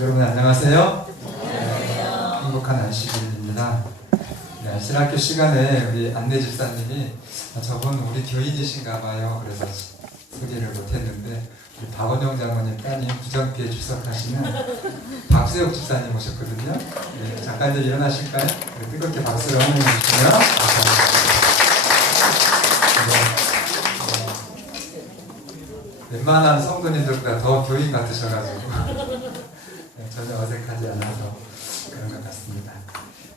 여러분 안녕하세요. 행복한 안식일입니다. 안식학교 시간에 우리 안내 집사님이 저분 우리 교인이신가 봐요. 그래서 소개를 못했는데 우리 박원영 장로님 따님 부정기에 출석하시는 박수혁 집사님 오셨거든요. 네, 잠깐 이제 일어나실까요? 뜨겁게 박수를 환영해 주시면 감사합니다. 웬만한 성도님들보다 더 교인 같으셔가지고 전혀 어색하지 않아서 그런 것 같습니다.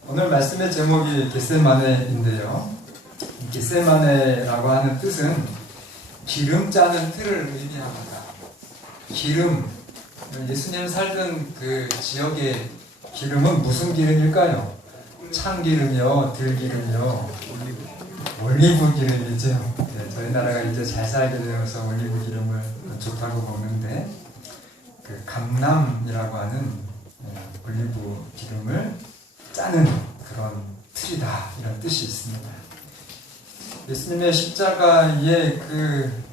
오늘 말씀의 제목이 겟세마네인데요. 겟세마네라고 하는 뜻은 기름 짜는 틀을 의미합니다. 기름, 예수님 살던 그 지역의 기름은 무슨 기름일까요? 참기름이요, 들기름이요, 올리브 기름이죠. 네, 저희 나라가 이제 잘 살게 되면서 올리브 기름을 좋다고 먹는데 그 감람이라고 하는 올리브 기름을 짜는 그런 틀이다, 이런 뜻이 있습니다. 예수님의 십자가의 그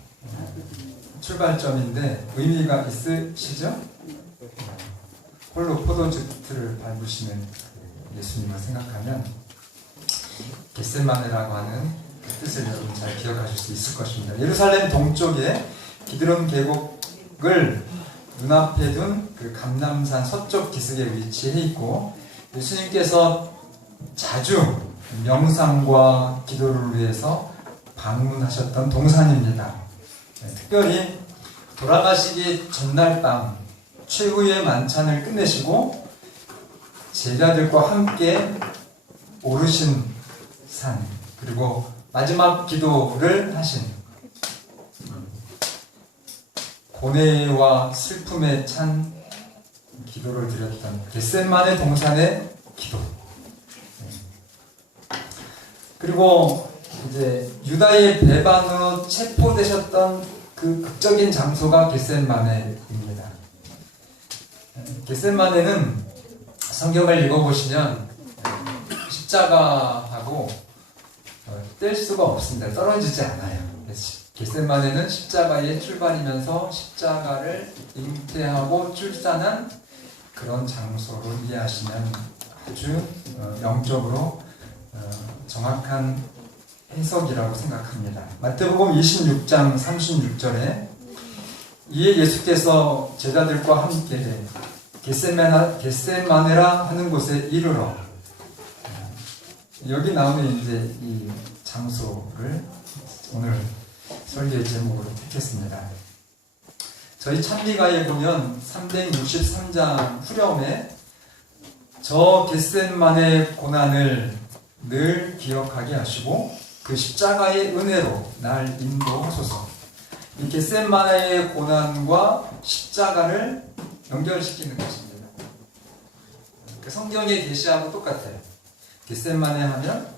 출발점인데 의미가 있으시죠? 홀로 포도주틀을 밟으시는 예수님을 생각하면 겟세마네라고 하는 그 뜻을 여러분 잘 기억하실 수 있을 것입니다. 예루살렘 동쪽에 기드론 계곡을 눈앞에 둔 그 감람산 서쪽 기슭에 위치해 있고 예수님께서 자주 명상과 기도를 위해서 방문하셨던 동산입니다. 특별히 돌아가시기 전날 밤 최후의 만찬을 끝내시고 제자들과 함께 오르신 산, 그리고 마지막 기도를 하신 고뇌와 슬픔에 찬 기도를 드렸던 겟세마네 동산의 기도. 그리고 이제 유다의 배반으로 체포되셨던 그 극적인 장소가 겟세마네입니다. 겟세마네는 성경을 읽어보시면 십자가하고 뗄 수가 없습니다. 떨어지지 않아요. 겟세마네는 십자가의 출발이면서 십자가를 잉태하고 출산한 그런 장소로 이해하시면 아주 영적으로 정확한 해석이라고 생각합니다. 마태복음 26장 36절에 이에 예수께서 제자들과 함께 겟세마네라 하는 곳에 이르러, 여기 나오는 이제 이 장소를 오늘 설교의 제목으로 택했습니다. 저희 찬미가에 보면 363장 후렴에 저 겟세마네 고난을 늘 기억하게 하시고 그 십자가의 은혜로 날 인도하소서. 이 겟세마네의 고난과 십자가를 연결시키는 것입니다. 그 성경의 계시하고 똑같아요. 겟세마네 하면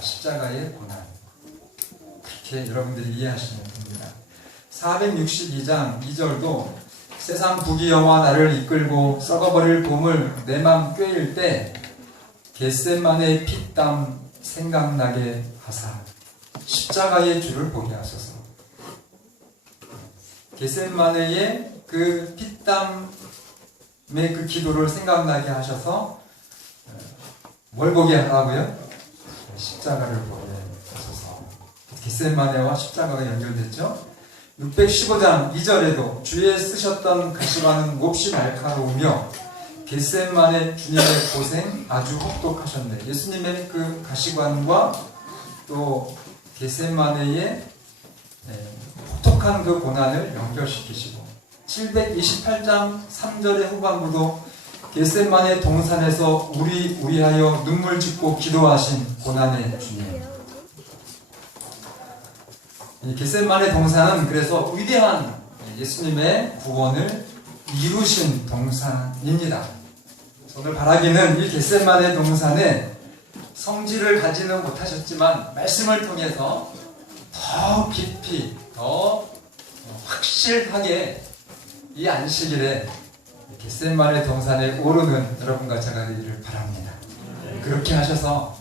십자가의 고난, 그렇게 여러분들이 이해하시면 됩니다. 462장 2절도 세상 부귀영화 나를 이끌고 썩어버릴 봄을 내 맘 꿰일 때 겟세마네 피땀 생각나게 하사 십자가의 주를 보게 하소서. 겟세마네의 그 피땀의 그 기도를 생각나게 하셔서 뭘 보게 하라고요? 십자가를 보게 하소서. 겟세마네와 십자가가 연결됐죠. 615장 2절에도 주에 쓰셨던 가시관은 몹시 날카로우며 겟세마네 주님의 고생 아주 혹독하셨네. 예수님의 그 가시관과 또 겟세마네의 혹독한 그 고난을 연결시키시고 728장 3절의 후반부도 겟세마네 동산에서 우리 위하여 눈물 짓고 기도하신 고난의 주님. 이 겟세마네 동산은 그래서 위대한 예수님의 구원을 이루신 동산입니다. 오늘 바라기는 이 겟세마네 동산에 성지를 가지는 못하셨지만 말씀을 통해서 더 깊이, 더 확실하게 이 안식일에 겟세마네 동산에 오르는 여러분과 제가 되기를 바랍니다. 그렇게 하셔서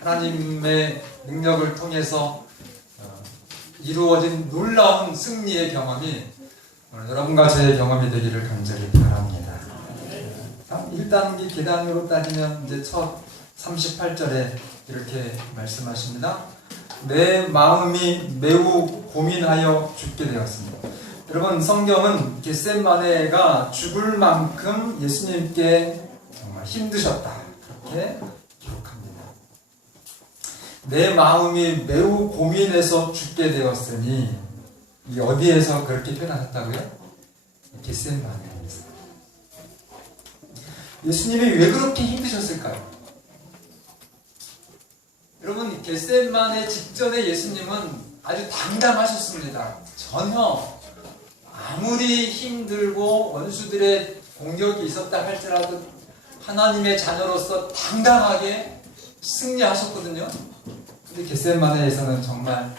하나님의 능력을 통해서 이루어진 놀라운 승리의 경험이 오늘 여러분과 저의 경험이 되기를 간절히 바랍니다. 1단계 계단으로 따지면 이제 첫 38절에 이렇게 말씀하십니다. 내 마음이 매우 고민하여 죽게 되었습니다. 여러분, 성경은 겟세마네가 죽을 만큼 예수님께 정말 힘드셨다, 그렇게 기록합니다. 내 마음이 매우 고민해서 죽게 되었으니, 이 어디에서 그렇게 표현하셨다고요? 겟세마네에서. 예수님이 왜 그렇게 힘드셨을까요? 여러분, 겟세마네 직전에 예수님은 아주 당당하셨습니다. 전혀 아무리 힘들고 원수들의 공격이 있었다 할지라도 하나님의 자녀로서 당당하게 승리하셨거든요. 근데 겟세마네에서는 정말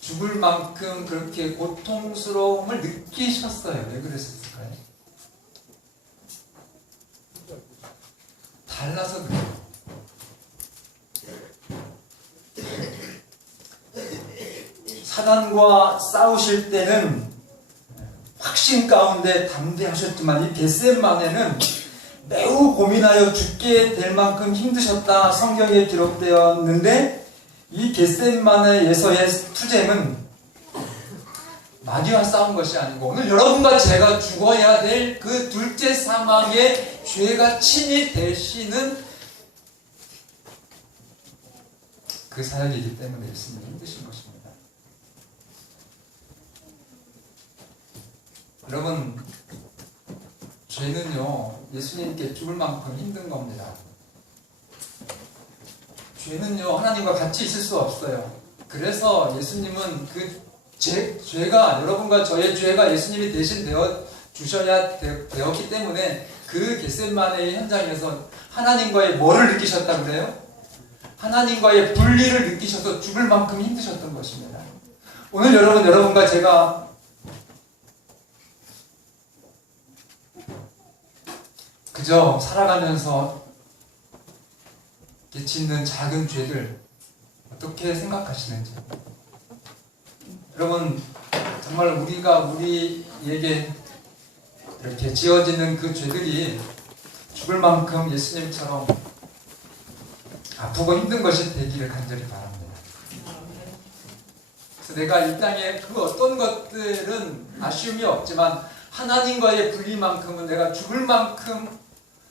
죽을 만큼 그렇게 고통스러움을 느끼셨어요. 왜 그랬을까요? 달라서 그래요. 사단과 싸우실 때는 확신 가운데 담대하셨지만, 이 겟세마네는 매우 고민하여 죽게 될 만큼 힘드셨다 성경에 기록되었는데, 이 겟세마네에서의 투쟁은 마귀와 싸운 것이 아니고 오늘 여러분과 제가 죽어야 될 그 둘째 사망의 죄가 친히 되시는 그 사역이기 때문에 예수님이 힘드신 것입니다. 여러분, 죄는요, 예수님께 죽을 만큼 힘든 겁니다. 죄는요, 하나님과 같이 있을 수 없어요. 그래서 예수님은 그 죄가, 여러분과 저의 죄가 예수님이 대신 주셔야 되었기 때문에 그 겟세마네의 현장에서 하나님과의 뭐를 느끼셨다고 그래요? 하나님과의 분리를 느끼셔서 죽을 만큼 힘드셨던 것입니다. 오늘 여러분과 제가 그저 살아가면서 짓는 작은 죄들 어떻게 생각하시는지. 여러분, 정말 우리에게 이렇게 지어지는 그 죄들이 죽을 만큼 예수님처럼 아프고 힘든 것이 되기를 간절히 바랍니다. 그래서 내가 이 땅에 그 어떤 것들은 아쉬움이 없지만 하나님과의 분리만큼은 내가 죽을 만큼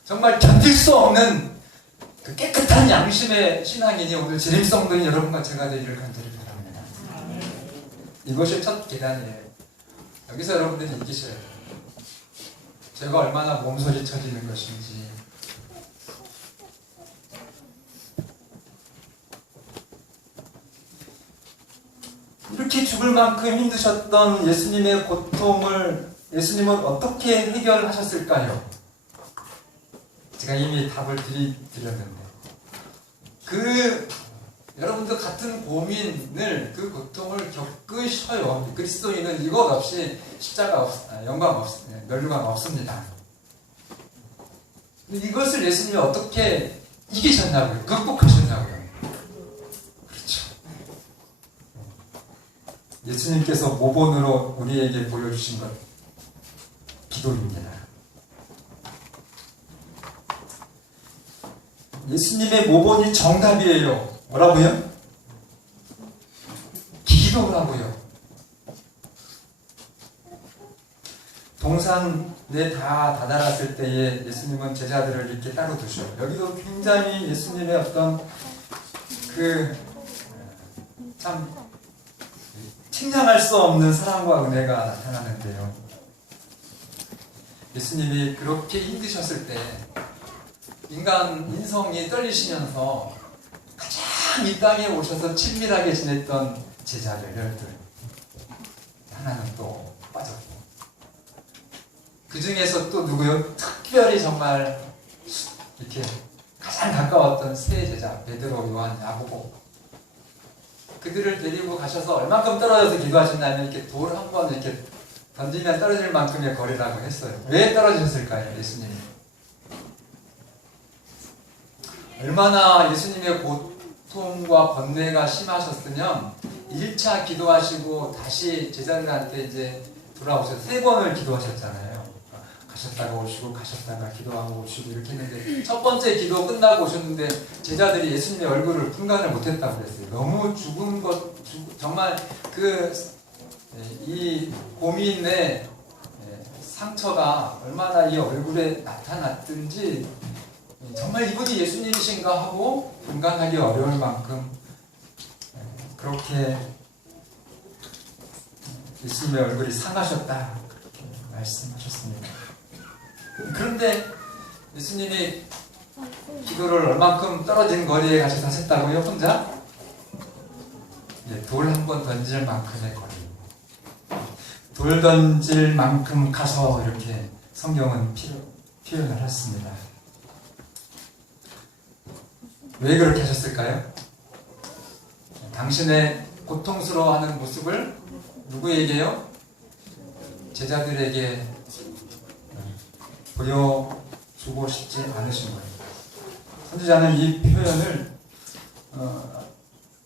정말 견딜 수 없는 그 깨끗한 양심의 신앙인이 오늘 재림성도인 여러분과 제가 되기를 간절히 바랍니다. 이것이 첫 계단이에요. 여기서 여러분들이 이기셔야 돼요. 제가 얼마나 몸소리 쳐지는 것인지, 이렇게 죽을 만큼 힘드셨던 예수님의 고통을 예수님은 어떻게 해결하셨을까요? 제가 이미 답을 드렸는데, 여러분도 같은 고민을, 그 고통을 겪으셔요. 그리스도인은 이것 없이 십자가 멸류관 없습니다. 이것을 예수님이 어떻게 이기셨냐고요? 극복하셨냐고요? 그렇죠. 예수님께서 모본으로 우리에게 보여주신 것, 기도입니다. 예수님의 모본이 정답이에요. 뭐라고요? 기도라고요. 동산에 다 다다랐을 때에 예수님은 제자들을 이렇게 따로 두셔요. 여기도 굉장히 예수님의 어떤 참 측량할 수 없는 사랑과 은혜가 나타나는데요. 예수님이 그렇게 힘드셨을 때 인간 인성이 떨리시면서 가장 이 땅에 오셔서 친밀하게 지냈던 제자들 12, 하나는 또 빠졌고, 그 중에서 또 누구요? 특별히 정말 이렇게 가장 가까웠던 세 제자 베드로, 요한, 야고보, 그들을 데리고 가셔서 얼만큼 떨어져서 기도하셨냐면 이렇게 돌 한 번 이렇게 던지면 떨어질 만큼의 거리라고 했어요. 왜 떨어지셨을까요? 예수님이 얼마나 예수님의 고통과 번뇌가 심하셨으면 1차 기도하시고 다시 제자들한테 이제 돌아오셔서 3번을 기도하셨잖아요. 가셨다가 오시고 가셨다가 기도하고 오시고 이렇게 했는데 첫 번째 기도 끝나고 오셨는데 제자들이 예수님의 얼굴을 분간을 못했다고 그랬어요. 너무 정말 이 고민의 상처가 얼마나 이 얼굴에 나타났든지 정말 이분이 예수님이신가 하고 분간하기 어려울 만큼 그렇게 예수님의 얼굴이 상하셨다 그렇게 말씀하셨습니다. 그런데 예수님이 기도를 얼만큼 떨어진 거리에 가셔서 하셨다고요? 혼자? 돌 한 번 던질 만큼의 거리. 돌 던질 만큼 가서 이렇게 성경은 표현을 했습니다. 왜 그렇게 하셨을까요? 당신의 고통스러워하는 모습을 누구에게요? 제자들에게 보여주고 싶지 않으신 거예요. 선지자는 이 표현을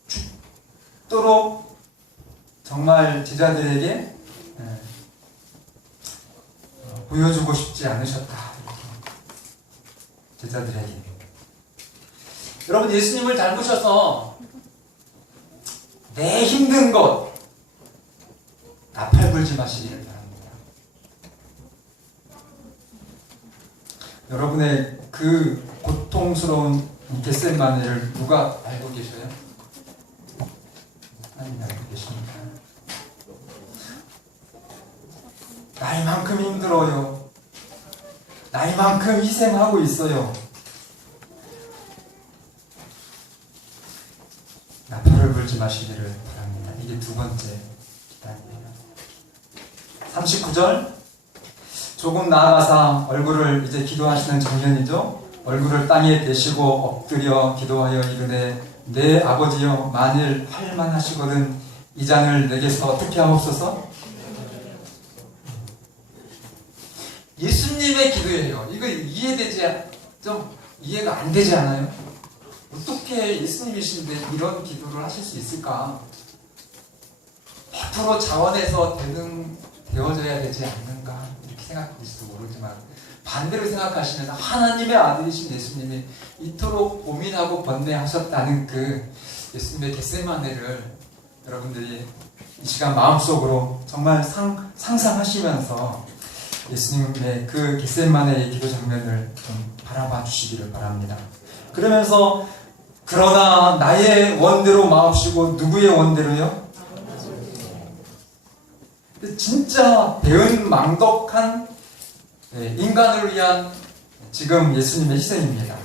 죽도록 정말 제자들에게 보여주고 싶지 않으셨다. 제자들에게. 여러분, 예수님을 닮으셔서 내 힘든 것 나팔 불지 마시기를 바랍니다. 여러분의 그 고통스러운 겟세마네를 누가 알고 계셔요? 하나님이 알고 계십니까? 나이만큼 힘들어요. 나이만큼 희생하고 있어요. 나팔을 불지 마시기를 바랍니다. 이게 두 번째 기도입니다. 39절 조금 나아가사 얼굴을 이제 기도하시는 장면이죠. 얼굴을 땅에 대시고 엎드려 기도하여 이르되 내 아버지여 만일 할만하시거든 이 잔을 내게서 어떻게 하옵소서. 예수님의 기도예요. 이거 이해가 안 되지 않아요? 어떻게 예수님이신데 이런 기도를 하실 수 있을까? 100% 자원해서 되어져야 되지 않는가? 이렇게 생각할지도 모르지만 반대로 생각하시면 하나님의 아들이신 예수님이 이토록 고민하고 번뇌하셨다는 그 예수님의 겟세마네를 여러분들이 이 시간 마음속으로 정말 상상하시면서 예수님의 그 겟세마네의 기도 장면을 좀 바라봐 주시기를 바랍니다. 그러면서 그러나 나의 원대로 마옵시고 누구의 원대로요? 진짜 배은망덕한 인간을 위한 지금 예수님의 희생입니다.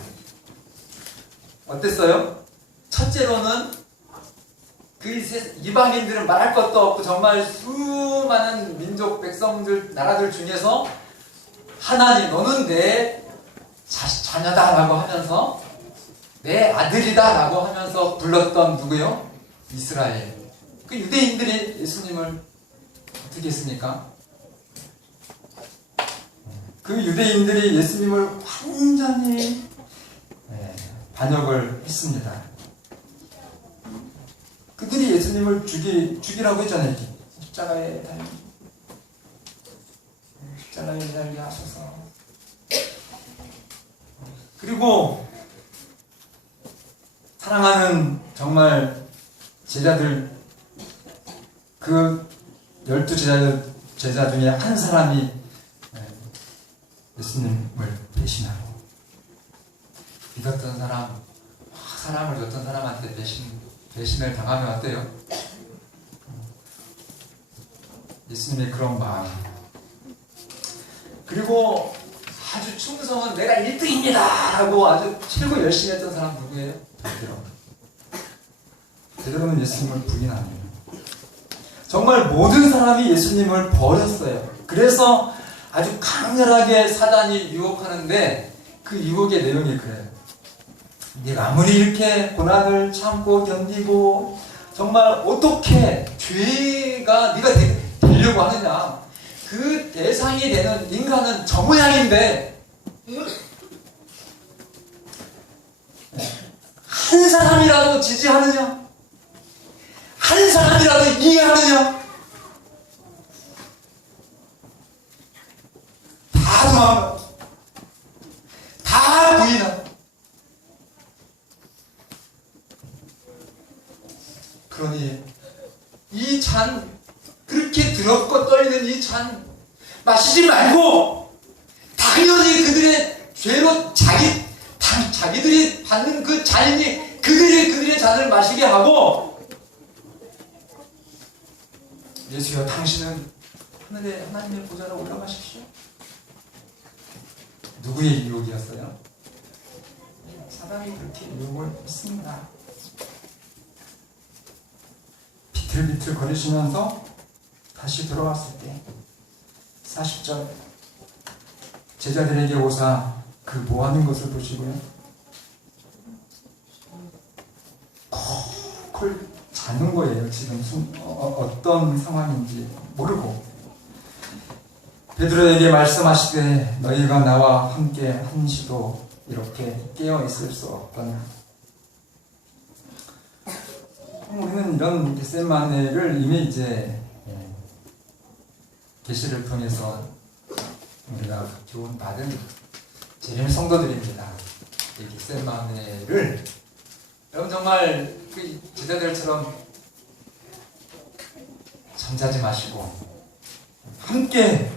어땠어요? 첫째로는 그 이방인들은 말할 것도 없고 정말 수많은 민족, 백성들, 나라들 중에서 하나님 너는 내 자녀다라고 하면서 내 아들이다라고 하면서 불렀던 누구요? 이스라엘. 그 유대인들이 예수님을 어떻게 했습니까? 그 유대인들이 예수님을 완전히 반역을 했습니다. 그들이 예수님을 죽이라고 했잖아요. 십자가에 달게 하셔서. 그리고 사랑하는 정말 제자들, 그 12 제자 중에 한 사람이 예수님을 배신하고 믿었던 사람을 줬던 사람한테 배신을 당하면 어때요? 예수님의 그런 마음. 그리고 아주 충성은 내가 1등입니다 라고 아주 최고 열심히 했던 사람 누구예요? 베드로는 예수님을 부인합니다. 정말 모든 사람이 예수님을 버렸어요. 그래서 아주 강렬하게 사단이 유혹하는데 그 유혹의 내용이 그래요. 네가 아무리 이렇게 고난을 참고 견디고 정말 어떻게 죄가 네가 되려고 하느냐. 그 대상이 되는 인간은 저 모양인데 한 사람이라도 지지하느냐? 한 사람이라도 이해하느냐? 다 도망가. 다 부인한다. 그러니 이 잔, 그렇게 더럽고 떨리는 이 잔 마시지 말고 당연히 그들의 죄로 자기들이 받는 그 잔이 그들의 잔을 마시게 하고, 예수여 당신은 하늘에 하나님의 보좌로 올라가십시오. 누구의 유혹이었어요? 사람이 그렇게 유혹을 했습니다. 비틀비틀 거리시면서 다시 돌아왔을 때 40절 제자들에게 오사 그 뭐하는 것을 보시고요, 콜 자는 거예요. 지금 어떤 상황인지 모르고 베드로에게 말씀하시되 너희가 나와 함께 한시도 이렇게 깨어 있을 수 없거냐. 우리는 이런 겟세마네를 이미 이제 계시를 통해서 우리가 교훈 받은 재림 성도들입니다. 이 겟세마네를 여러분 정말 그 제자들처럼 잠자지 마시고 함께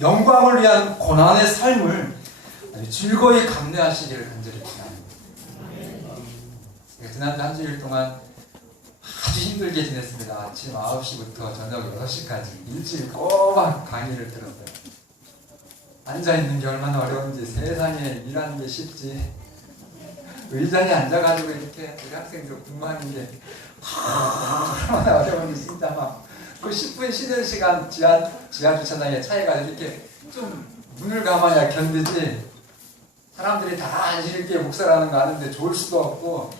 영광을 위한 고난의 삶을 즐거이 감내하시기를 간절히 바랍니다. 지난 한 주일 동안 아주 힘들게 지냈습니다. 아침 9시부터 저녁 6시까지 일주일 꼬박 강의를 들었어요. 앉아있는 게 얼마나 어려운지, 세상에 일하는 게 쉽지, 의자에 앉아가지고 이렇게 우리 학생들 공부하는 게 얼마나 어려운지 진짜 막 그 10분 쉬는 시간 지하 주차장에 차에 가지고 이렇게 좀 눈을 감아야 견디지, 사람들이 다 앉을게 목사라는 거 아는데 좋을 수도 없고.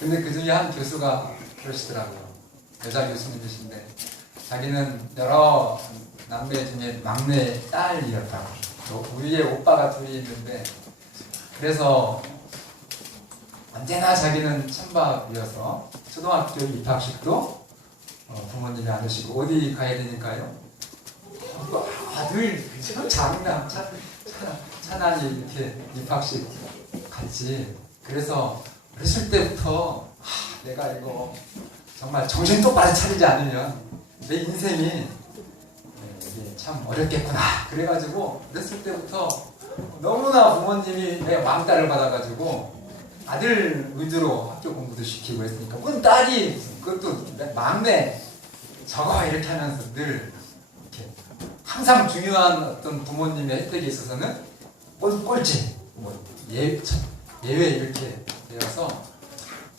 근데 그 중에 한 교수가 그러시더라고요. 여자 교수님이신데 자기는 여러 남매 중에 막내 딸이었다고. 위에 오빠가 둘이 있는데, 그래서 언제나 자기는 찬밥이어서 초등학교 입학식도 부모님이 안 오시고 어디 가야 되니까요? 아들 장남 차난이 이렇게 입학식 같이. 그래서 어렸을 때부터 내가 이거 정말 정신 똑바로 차리지 않으면 내 인생이 이게 참 어렵겠구나. 그래가지고 어렸을 때부터 너무나 부모님이 내가 왕따를 받아가지고 아들 위주로 학교 공부도 시키고 했으니까, 문 딸이 그것도 막내 저거 이렇게 하면서 늘 이렇게 항상 중요한 어떤 부모님의 혜택에 있어서는 꼴찌, 예외 이렇게 되어서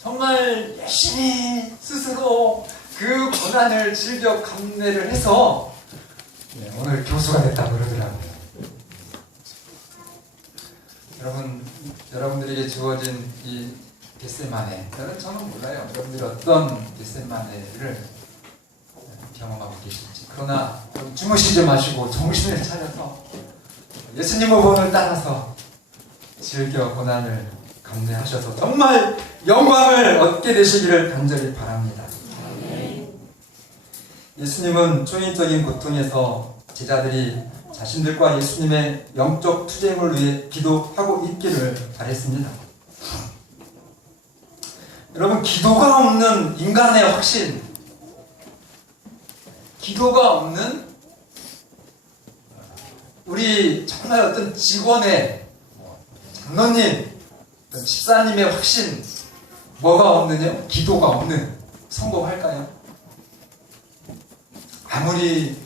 정말 열심히 스스로 그 고난을 즐겨 감내를 해서 오늘 교수가 됐다고 그러더라고요. 여러분들에게 주어진 이 겟세마네, 저는 몰라요. 여러분들이 어떤 겟세마네를 경험하고 계실지. 그러나 주무시지 마시고 정신을 차려서 예수님의 본을 따라서 즐겨 고난을 감내하셔서 정말 영광을 얻게 되시기를 간절히 바랍니다. 예수님은 초인적인 고통에서 제자들이 자신들과 예수님의 영적 투쟁을 위해 기도하고 있기를 바랬습니다. 여러분, 기도가 없는 인간의 확신, 기도가 없는 우리 정말 어떤 직원의 장로님, 집사님의 확신, 뭐가 없느냐? 기도가 없는 성공할까요? 아무리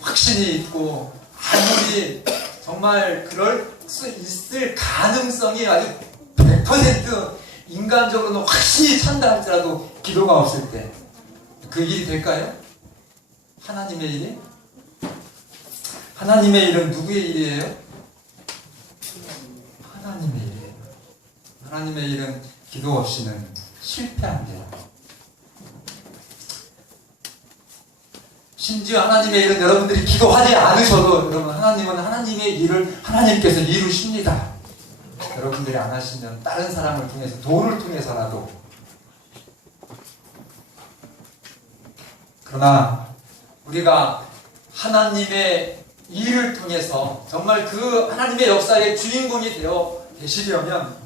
확신이 있고 아무리 정말 그럴 수 있을 가능성이 아주 100% 인간적으로는 확신이 찬다 할지라도 기도가 없을 때 그 일이 될까요? 하나님의 일이? 하나님의 일은 누구의 일이에요? 하나님의 일이에요. 하나님의 일은 기도 없이는 실패합니다. 심지어 하나님의 일은 여러분들이 기도하지 않으셔도 여러분, 하나님은 하나님의 일을 하나님께서 이루십니다. 여러분들이 안 하시면 다른 사람을 통해서, 돈을 통해서라도. 그러나 우리가 하나님의 일을 통해서 정말 그 하나님의 역사의 주인공이 되어 계시려면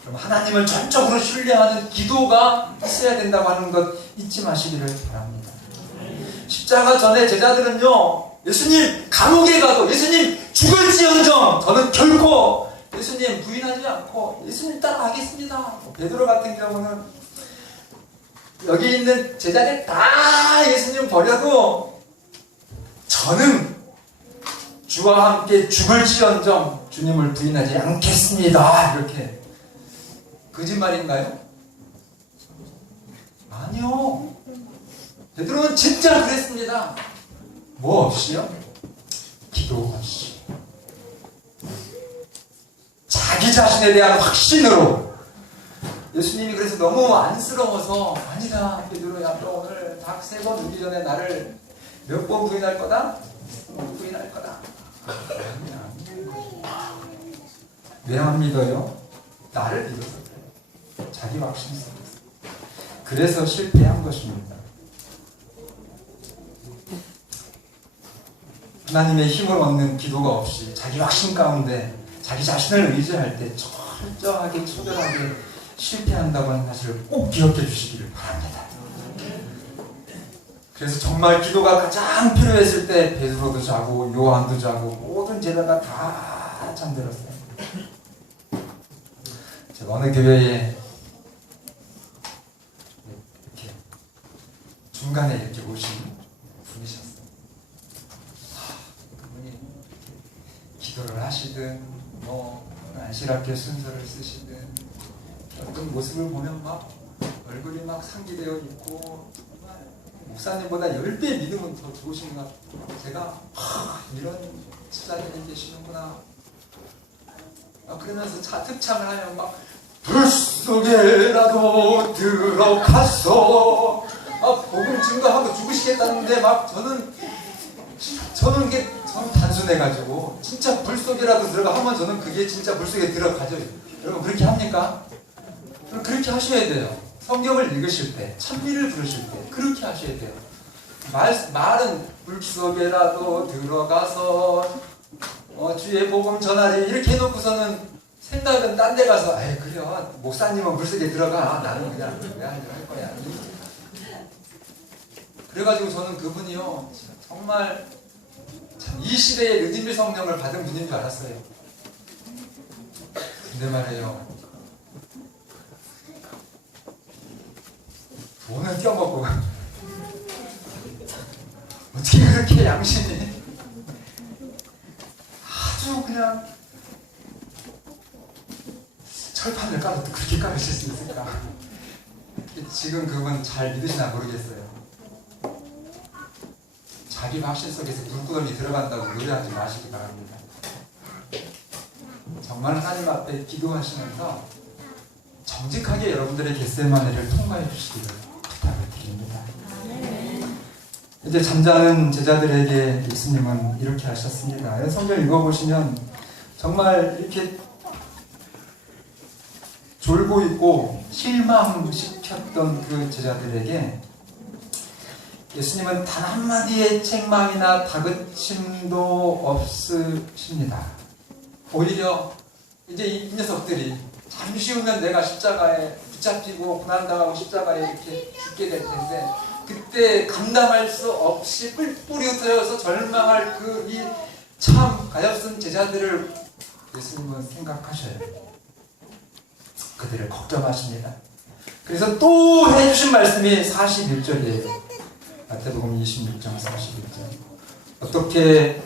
그럼 하나님을 전적으로 신뢰하는 기도가 있어야 된다고 하는 것 잊지 마시기를 바랍니다. 십자가 전에 제자들은요, 예수님 감옥에 가도, 예수님 죽을지언정 저는 결코 예수님 부인하지 않고 예수님 따라가겠습니다. 베드로 같은 경우는 여기 있는 제자들 다 예수님 버려도 저는 주와 함께 죽을지언정 주님을 부인하지 않겠습니다. 이렇게. 거짓말인가요? 아니요. 베드로는 진짜 그랬습니다. 뭐 없이요? 기도 없이. 자기 자신에 대한 확신으로. 예수님이 그래서 너무 안쓰러워서, 아니다 베드로야, 너 오늘 닭 3번 울기 전에 나를 몇 번 부인할 거다? 부인할 거다. 아니야. 왜 안 믿어요? 나를 믿어서 그래요. 자기 확신 속에서. 그래서 실패한 것입니다. 하나님의 힘을 얻는 기도가 없이 자기 확신 가운데 자기 자신을 의지할 때 철저하게 초절하게 실패한다고 하는 사실을 꼭 기억해 주시기를 바랍니다. 그래서 정말 기도가 가장 필요했을 때 베드로도 자고 요한도 자고 모든 제자가 다 잠들었어요. 제가 어느 교회에 이렇게 중간에 이렇게 오신 분이셨어요. 그분이 기도를 하시든 뭐 안실학교 순서를 쓰시든 어떤 모습을 보면 막 얼굴이 막 상기되어 있고 목사님보다 10배 믿음은 더 좋으신 것 같아요. 제가 이런 집사님이 계시는구나. 그러면서 특창을 하면 막 불 속에라도 들어갔어. 복음 증거하고 죽으시겠다는데 막 저는 단순해가지고 진짜 불 속에라도 들어가 하면 저는 그게 진짜 불 속에 들어가죠. 여러분 그렇게 합니까? 그렇게 하셔야 돼요. 성경을 읽으실 때, 찬미를 부르실 때 그렇게 하셔야 돼요. 말은 불 속에라도 들어가서 주의 복음 전하리 이렇게 해놓고서는 생각은 딴 데 가서 그래요. 목사님은 물 속에 들어가. 나는 그냥 왜 하려고 할 거야. 그래가지고 저는 그분이요 정말 참 이 시대에 느낌의 성령을 받은 분인 줄 알았어요. 근데 말이에요, 돈은 떼어먹고 어떻게 그렇게 양심이 아주 그냥 철판을 깔아도 그렇게 깔으실 수 있을까? 지금 그분 잘 믿으시나 모르겠어요. 자기 확신 속에서 불구덩이 들어간다고 노래하지 마시기 바랍니다. 정말 하나님 앞에 기도하시면서 정직하게 여러분들의 겟세마네를 통과해 주시기를 부탁을 드립니다. 이제 잠자는 제자들에게 예수님은 이렇게 하셨습니다. 성경 읽어보시면 정말 이렇게 졸고 있고 실망시켰던 그 제자들에게 예수님은 단 한마디의 책망이나 다그침도 없으십니다. 오히려 이제 이 녀석들이 잠시 후면 내가 십자가에 붙잡히고 고난당하고 십자가에 이렇게 죽게 될 텐데 그때 감당할 수 없이 뿔뿔이 흩어져서 절망할 그 이 참 가엾은 제자들을 예수님은 생각하셔요. 그들을 걱정하십니다. 그래서 또 해주신 말씀이 41절이에요. 마태복음 26장 41절. 어떻게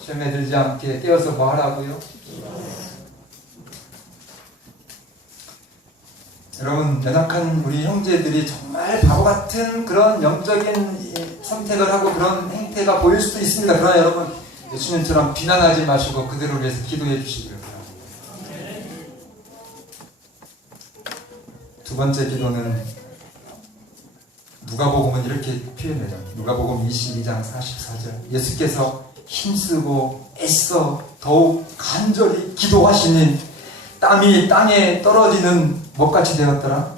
시험에 들지 않게 깨어서 뭐 하라고요? 여러분, 연약한 우리 형제들이 정말 바보 같은 그런 영적인 선택을 하고 그런 행태가 보일 수도 있습니다. 그러나 여러분, 예수님처럼 비난하지 마시고 그들을 위해서 기도해 주시기를 바랍니다. 두 번째 기도는 누가복음은 이렇게 표현해요. 누가복음 22장 44절. 예수께서 힘쓰고 애써 더욱 간절히 기도하시니 땀이 땅에 떨어지는 못같이 되었더라.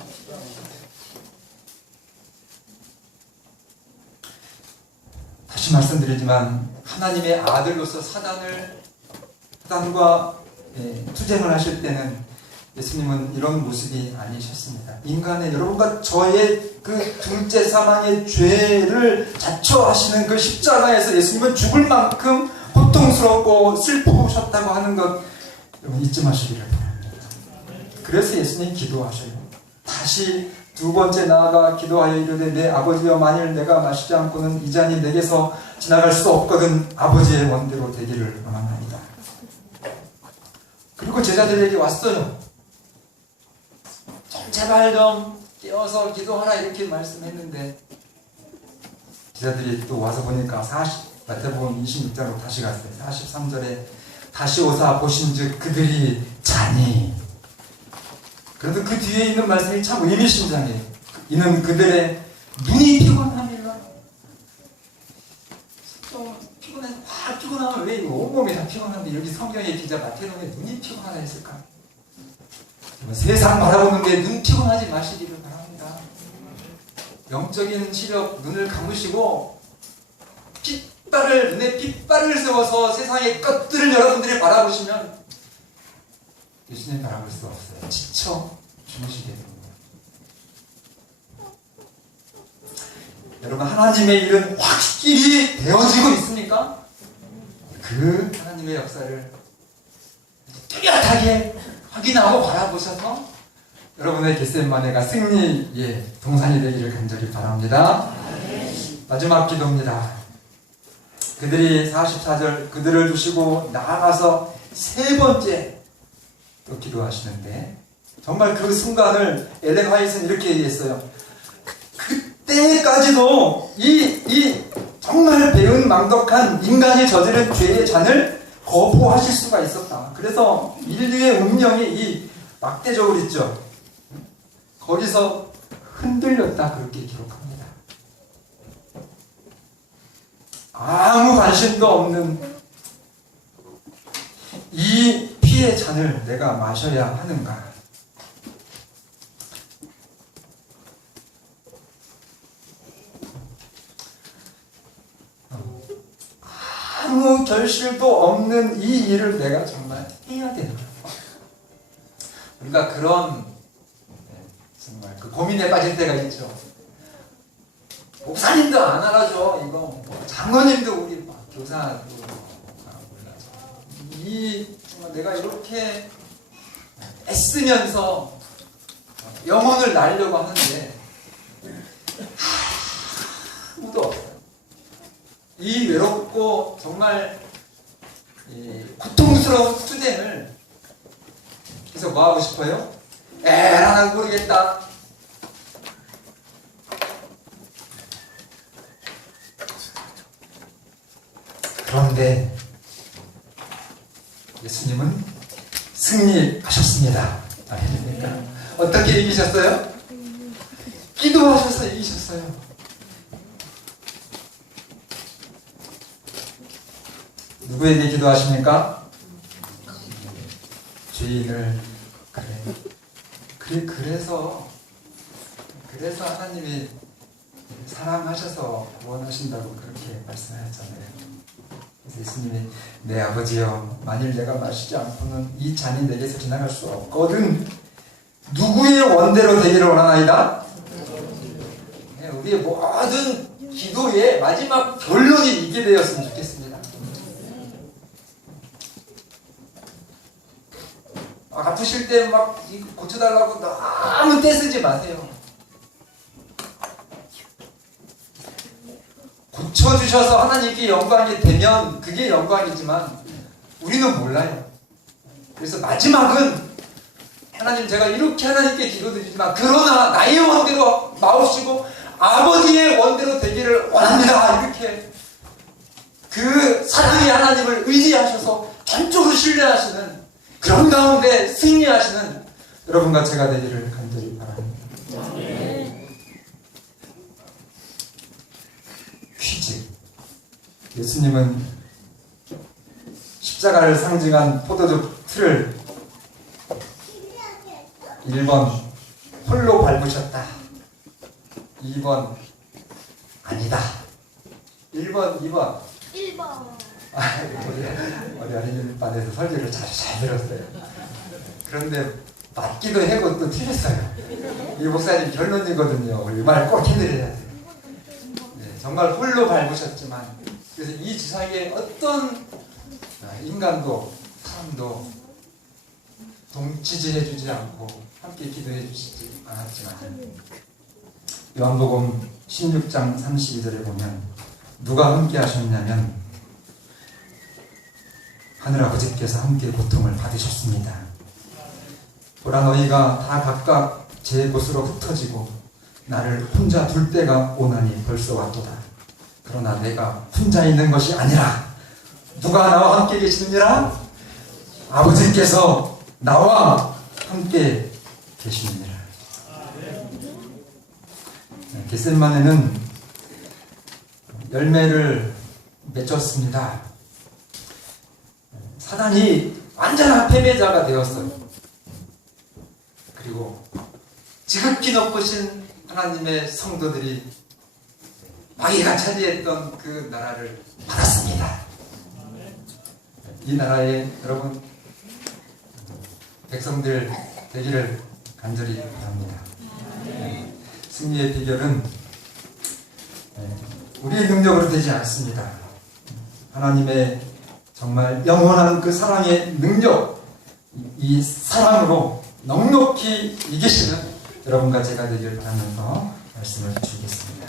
다시 말씀드리지만 하나님의 아들로서 사단과 투쟁을 하실 때는 예수님은 이런 모습이 아니셨습니다. 인간의 여러분과 저의 그 둘째 사망의 죄를 자초하시는 그 십자가에서 예수님은 죽을 만큼 고통스럽고 슬프셨다고 하는 것 여러분 잊지 마시기를 바랍니다. 그래서 예수님이 기도하셔요. 다시 두 번째 나아가 기도하여 이르되 내 아버지여 만일 내가 마시지 않고는 이 잔이 내게서 지나갈 수 없거든 아버지의 원대로 되기를 원하나이다. 그리고 제자들에게 왔어요. 제발 좀 깨워서 기도하라 이렇게 말씀했는데 제자들이 또 와서 보니까 마태복음 26장으로 다시 갔어요. 43절에 다시 오사 보신즉 그들이 자니. 그래도 그 뒤에 있는 말씀이 참 의미심장해요. 이는 그들의 눈이 피곤함이라. 좀 피곤해, 확 피곤하면 왜 온몸이 다 피곤한데 여기 성경의 기자 마태복음에 눈이 피곤하다 했을까? 세상 바라보는 게 눈 피곤하지 마시기를 바랍니다. 영적인 시력, 눈을 감으시고 눈에 핏발을 세워서 세상의 것들을 여러분들이 바라보시면 예수님 바라볼 수 없어요. 지쳐 주무시게 됩니다. 여러분 하나님의 일은 확실히 되어지고 있습니까? 그 하나님의 역사를 뚜렷하게 확인하고 바라보셔서 여러분의 겟세마네가 승리의 동산이 되기를 간절히 바랍니다. 마지막 기도입니다. 그들이 44절 그들을 두시고 나아가서 세 번째 또 기도하시는데 정말 그 순간을 엘렌 화이트는 이렇게 얘기했어요. 그때까지도 이 정말 배은망덕한 인간이 저지른 죄의 잔을 거부하실 수가 있었다. 그래서 인류의 운명이 이 막대저울 있죠. 거기서 흔들렸다 그렇게 기록합니다. 아무 관심도 없는 이 피의 잔을 내가 마셔야 하는가? 아무 결실도 없는 이 일을 내가 정말 해야 되는가? 우리가 그런 정말 그 고민에 빠질 때가 있죠. 목사님도 안 알아줘. 이거 장로님도 우리 교사도 몰라줘. 정말 내가 이렇게 애쓰면서 영혼을 날려고 하는데 아무도 없어요. 이 외롭고 정말 고통스러운 투쟁을 그래서 뭐 하고 싶어요? 에라나 모르겠다. 그런데 예수님은 승리하셨습니다. 아닙니까? 어떻게 이기셨어요? 기도하셔서 이기셨어요. 누구에게 기도하십니까? 죄인을. 그래서 하나님이 사랑하셔서 구원하신다고 그렇게 말씀하셨잖아요. 그래서 예수님이 내 아버지여 만일 내가 마시지 않고는 이 잔이 내게서 지나갈 수 없거든 누구의 원대로 되기를 원하나이다? 우리의 모든 기도의 마지막 결론이 이게 되었으면 좋겠습니다. 아프실 때 막 고쳐달라고 너무 떼쓰지 마세요. 고쳐주셔서 하나님께 영광이 되면 그게 영광이지만 우리는 몰라요. 그래서 마지막은 하나님 제가 이렇게 하나님께 기도드리지만 그러나 나의 원대로 마옵시고 아버지의 원대로 되기를 원합니다. 이렇게 그 사랑의 하나님을 의지하셔서 전적으로 신뢰하시는 그런 가운데 승리하시는 여러분과 제가 되기를 간절히 바랍니다. 퀴즈. 예수님은 십자가를 상징한 포도주 틀을 1번 홀로 밟으셨다. 2번 아니다. 1번, 2번. 1번. 우리 어린이반에서 설교를 잘 들었어요. 그런데 맞기도 하고 또 틀렸어요. 이 목사님 결론이거든요. 우리 말 꼭 해드려야 돼요. 네, 정말 홀로 밟으셨지만 그래서 이 지상에 어떤 인간도 사람도 지지해주지 않고 함께 기도해주시지 않았지만 요한복음 16장 32절에 보면 누가 함께 하셨냐면 하늘아버지께서 함께 고통을 받으셨습니다. 보라 너희가 다 각각 제 곳으로 흩어지고 나를 혼자 둘 때가 오나니 벌써 왔도다. 그러나 내가 혼자 있는 것이 아니라 누가 나와 함께 계시느니라? 아버지께서 나와 함께 계시느니라. 겟세마네는 열매를 맺었습니다. 사단이 완전한 패배자가 되었어요. 그리고 지극히 높으신 하나님의 성도들이 마귀가 차지했던 그 나라를 받았습니다. 이 나라에 여러분 백성들 되기를 간절히 바랍니다. 승리의 비결은 우리의 능력으로 되지 않습니다. 하나님의 정말 영원한 그 사랑의 능력, 이 사랑으로 넉넉히 이기시는 여러분과 제가 되길 바라면서 말씀을 드리겠습니다.